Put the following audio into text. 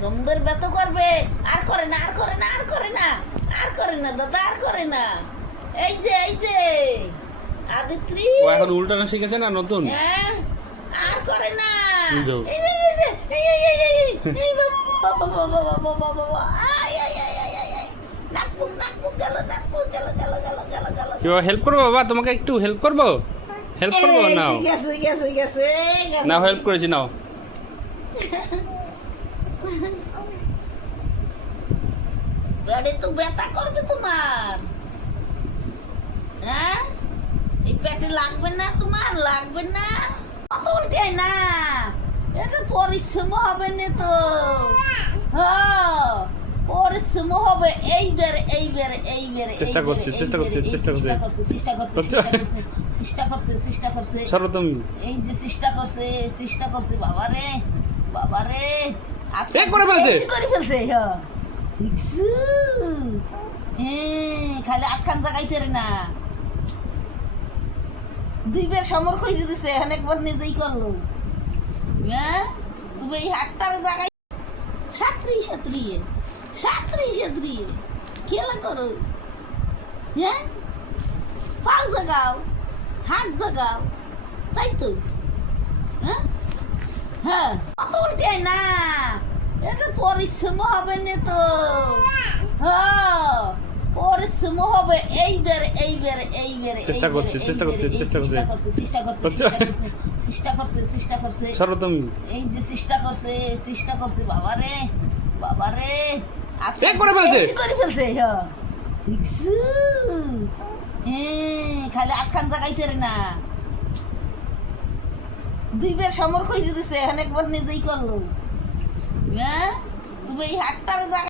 জম্বের ব্যত করবে, আর করে না, আর করে না, আর করে না, আর করে না দাদা, আর করে না। এই যে আদিত্রি ও এখন উল্টানো শিখেছে না নতুন। হ্যাঁ, আর করে না। বুঝো। এই বাবা বাবা বাবা বাবা বাবা, আয় আয় আয় আয় আয় আয়, নাকপুক নাকপুক গেল, নাকপুক গেল গেল গেল গেল গেল। হেল্প করবো বাবা, তোমাকে একটু হেল্প করবো? হেল্প করবো? নাও গেছে গেছে গেছে গেছে। নাও, হেল্প করেছি, নাও। আরে তো ব্যথা করবে তোমার, হ্যাঁ? এই পেটে লাগবে না তোমার, লাগবে না? অত উল্টে না, এটা পরিশ্রম হবে না তো। হ্যাঁ, পরিশ্রম হবে। এইবারে এইবারে এইবারে চেষ্টা করছি, চেষ্টা করছি, চেষ্টা করছি। চেষ্টা করছে চেষ্টা করছে চেষ্টা করছে। সরো তুমি। এই যে চেষ্টা করছে বাবারে বাবারে, এ করে ফেলছে। করে ফেলছে। হ্যাঁ, দেখছু? খালি আটখান জাগাইতে রে না, দুইবার সমর কই দিতেছে, অনেকবার নিজেই করলো। হ্যাঁ, তুমি এই হাতটার জায়গায় সাঁতরিয়ে খেলা করো। হ্যাঁ, পাও জাগাও, হাত জাগাও, তাই তো। হ্যাঁ হ্যাঁ, অত উল্টে না, এটা পরিশ্রম হবে না তো। হ্যাঁ, পরিশ্রম হবে। এইবারে চেষ্টা করছি, চেষ্টা করছি, চেষ্টা করছি। চেষ্টা করছে। সরো তুমি। এই যে চেষ্টা করছে বাবারে বাবারে, এ করে ফেলছে। করে ফেলছে। হ্যাঁ, দেখছু? খালি আটখান জাগাইতে রে না, দুইবার সমর কই দিতেছে, অনেকবার নিজেই করলো। হ্যাঁ, তুমি এই হাতটার জায়গায়